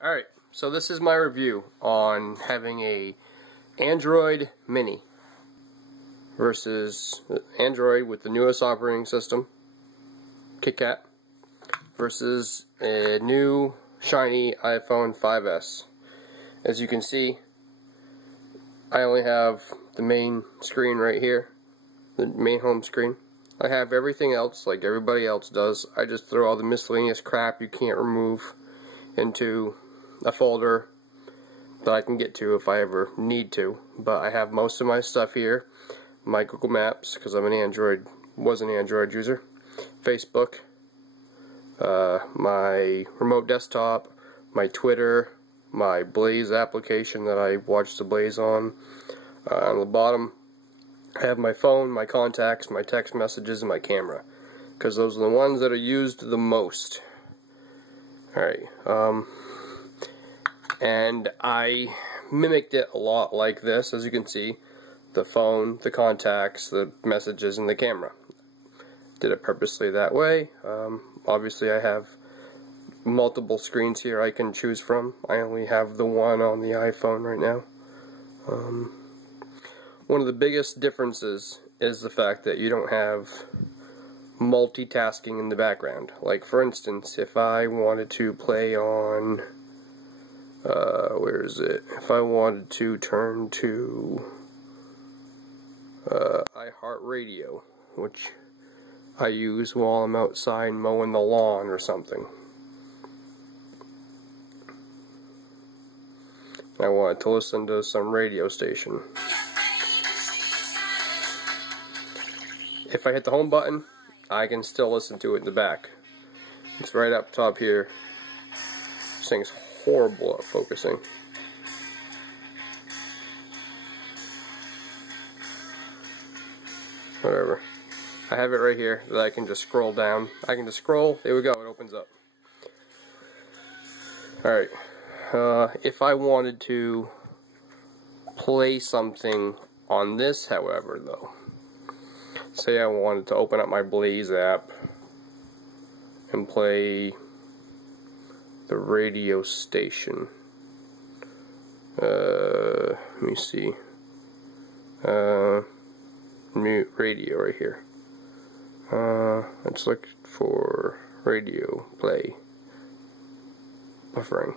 Alright, so this is my review on having a Android Mini versus Android with the newest operating system, KitKat, versus a new shiny iPhone 5S. As you can see, I only have the main screen right here, the main home screen. I have everything else like everybody else does. I just throw all the miscellaneous crap you can't remove into a folder that I can get to if I ever need to. But I have most of my stuff here. My Google Maps, because I'm an Android user. Facebook, my remote desktop, my Twitter, my Blaze application that I watch the Blaze on. On the bottom, I have my phone, my contacts, my text messages, and my camera, because those are the ones that are used the most. Alright, and I mimicked it a lot like this, as you can see. The phone, the contacts, the messages, and the camera. Did it purposely that way. Obviously I have multiple screens here I can choose from. I only have the one on the iPhone right now. One of the biggest differences is the fact that you don't have multitasking in the background. Like, for instance, if I wanted to play on, where is it? If I wanted to turn to iHeartRadio, which I use while I'm outside mowing the lawn or something. I wanted to listen to some radio station. If I hit the home button, I can still listen to it in the back. It's right up top here. This thing's horrible at focusing. Whatever. I have it right here that I can just scroll down. I can just scroll. There we go. It opens up. Alright. If I wanted to play something on this, however, though, say I wanted to open up my Blaze app and play the radio station. Let me see. Mute radio right here. Let's look for radio play. Buffering.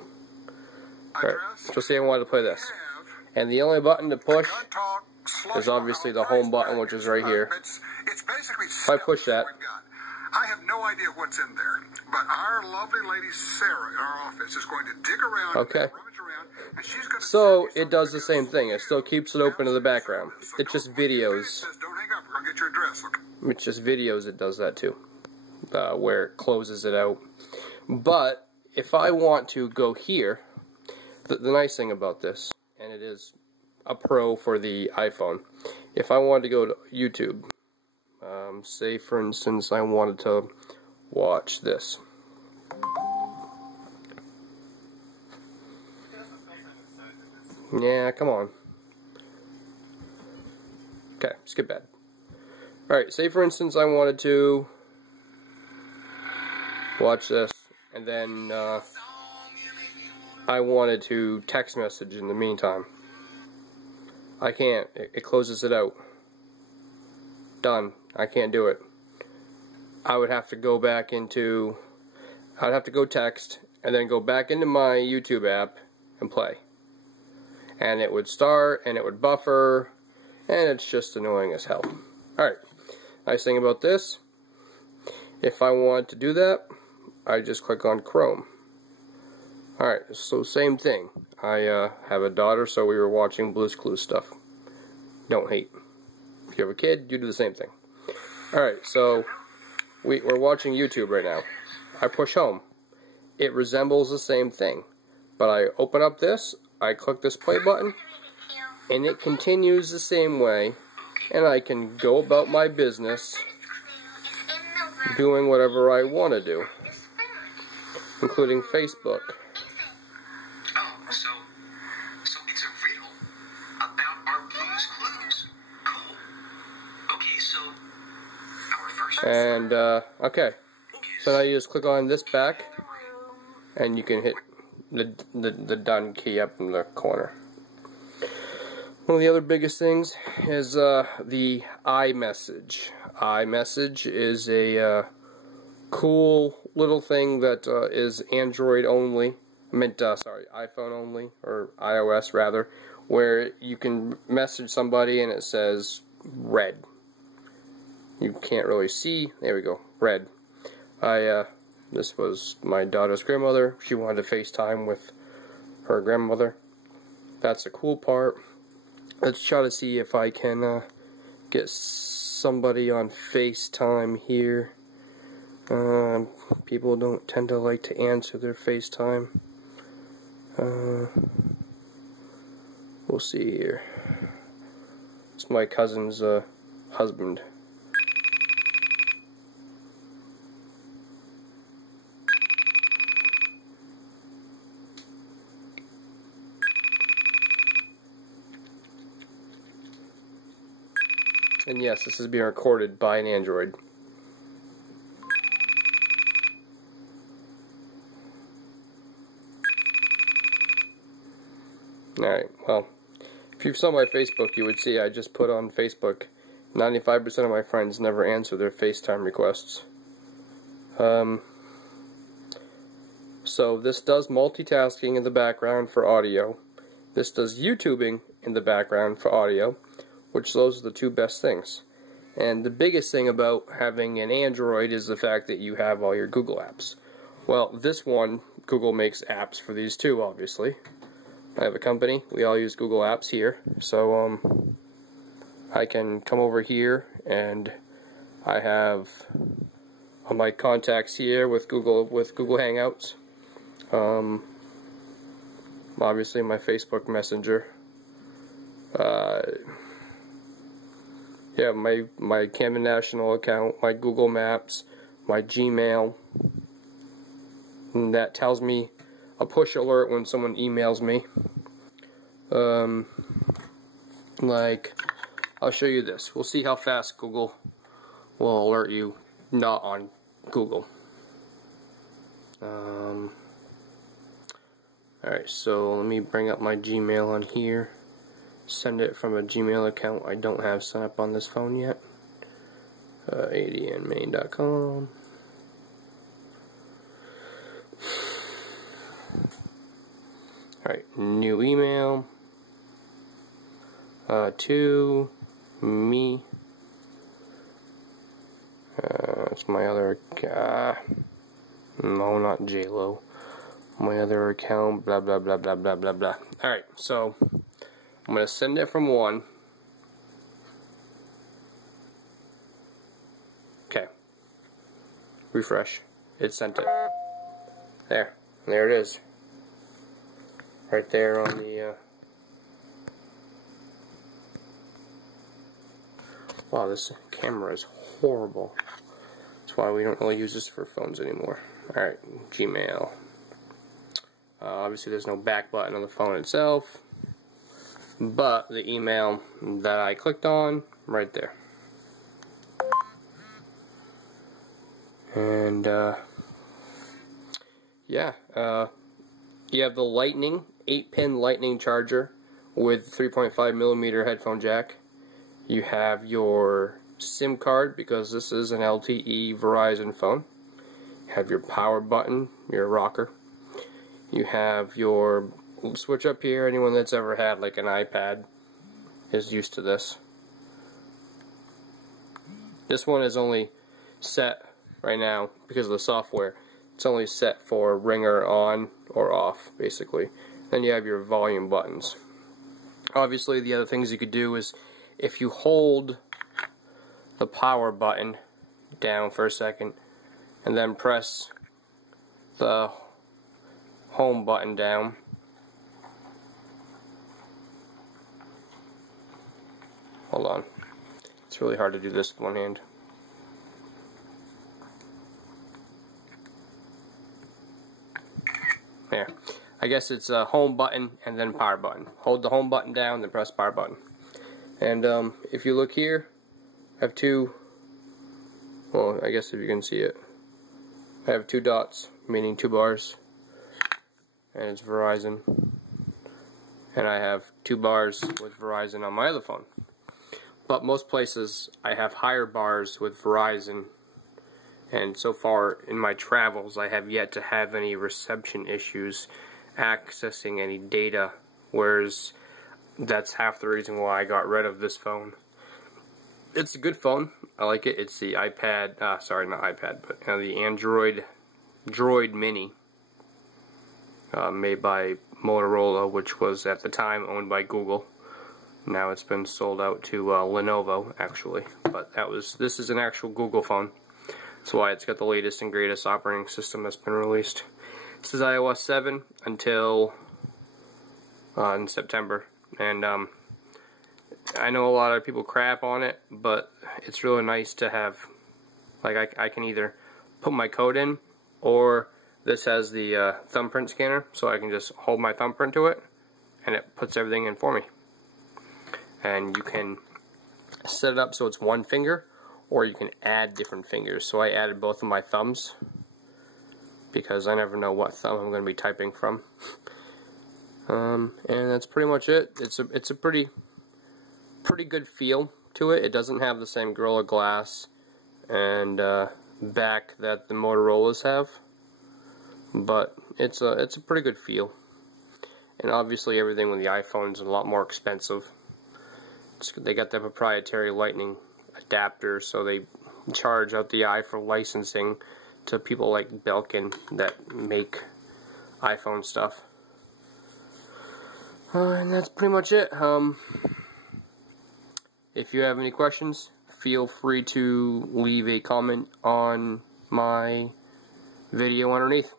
Alright, so say I wanted to play this. And the only button to push is obviously the home button, which is right here. If I push that, I have no idea what's in there, but our lovely lady Sarah in our office is going to dig around, okay. rummage around, and she's going to so it does the same thing. It still keeps it open in the background. It's just videos. Don't hang up, we're going to get your address. It's just videos it does that too, where it closes it out. But if I want to go here, the nice thing about this, and it is a pro for the iPhone, if I wanted to go to YouTube, say for instance I wanted to watch this. Yeah, come on. Okay, skip that. Alright, say for instance I wanted to watch this, and then I wanted to text message in the meantime. I can't. It closes it out. Done. I can't do it. I would have to go back into, I'd have to go text and then go back into my YouTube app and play. And it would start and it would buffer, and it's just annoying as hell. Alright, nice thing about this, if I want to do that, I just click on Chrome. Alright, so same thing. I have a daughter, so we were watching Blue's Clues stuff. Don't hate. If you have a kid, you do the same thing. Alright, so we're watching YouTube right now. I push home. It resembles the same thing. But I open up this, I click this play button, and it continues the same way, and I can go about my business doing whatever I want to do, including Facebook. And, okay, so now you just click on this back, and you can hit the done key up in the corner. One of the other biggest things is the iMessage. iMessage is a cool little thing that is Android only. Sorry, iPhone only, or iOS rather, where you can message somebody and it says red. You can't really see. There we go, red. This was my daughter's grandmother. She wanted to FaceTime with her grandmother. That's the cool part. Let's try to see if I can get somebody on FaceTime here. People don't tend to like to answer their FaceTime. We'll see here. It's my cousin's husband. And yes, this is being recorded by an Android. Alright, well, if you saw my Facebook, you would see I just put on Facebook 95% of my friends never answer their FaceTime requests. So this does multitasking in the background for audio. This does YouTubing in the background for audio, which those are the two best things. And the biggest thing about having an Android is the fact that you have all your Google apps. Well, this one, Google makes apps for these too, obviously. I have a company, we all use Google Apps here, so I can come over here and I have all my contacts here with Google Hangouts. Obviously my Facebook Messenger. Yeah, my Camden National account, my Google Maps, my Gmail, and that tells me a push alert when someone emails me. Like, I'll show you this. We'll see how fast Google will alert you not on Google. Alright, so let me bring up my Gmail on here. Send it from a Gmail account I don't have set up on this phone yet. adnmain.com. Alright, new email. To me. It's my other no, not JLo. My other account, blah blah blah blah blah blah blah. Alright, so I'm gonna send it from one. Okay. Refresh. It sent it. There it is. Right there on the wow, this camera is horrible. That's why we don't really use this for phones anymore. Alright, Gmail. Obviously there's no back button on the phone itself, but the email that I clicked on, right there. And yeah, you have the lightning, 8-pin lightning charger with 3.5mm headphone jack. You have your SIM card, because this is an LTE Verizon phone. You have your power button, your rocker. You have your switch up here. Anyone that's ever had like an iPad is used to this. This one is only set right now because of the software. It's only set for ringer on or off, basically. Then you have your volume buttons. Obviously, the other things you could do is if you hold the power button down for a second and then press the home button down, hold on, it's really hard to do this with one hand. There. I guess it's a home button and then power button. Hold the home button down, then press power button. And if you look here, I have two, well, I guess if you can see it, I have two dots, meaning two bars. and it's Verizon. And I have 2 bars with Verizon on my other phone. But most places I have higher bars with Verizon, and so far in my travels I have yet to have any reception issues accessing any data, whereas that's half the reason why I got rid of this phone. It's a good phone. I like it. It's the iPad, sorry, not iPad, but the Android Droid Mini, made by Motorola, which was at the time owned by Google. Now it's been sold out to Lenovo, actually. But this is an actual Google phone. That's why it's got the latest and greatest operating system that's been released. This is iOS 7 until in September. And I know a lot of people crap on it, but it's really nice to have, like, I can either put my code in, or this has the thumbprint scanner, so I can just hold my thumbprint to it, and it puts everything in for me. And you can set it up so it's one finger, or you can add different fingers. So I added both of my thumbs, because I never know what thumb I'm going to be typing from. And that's pretty much it. It's a pretty good feel to it. It doesn't have the same Gorilla Glass and back that the Motorola's have, but it's a pretty good feel. And obviously everything with the iPhone is a lot more expensive. They got the proprietary lightning adapter, so they charge out the eye for licensing to people like Belkin that make iPhone stuff. And that's pretty much it. If you have any questions, feel free to leave a comment on my video underneath.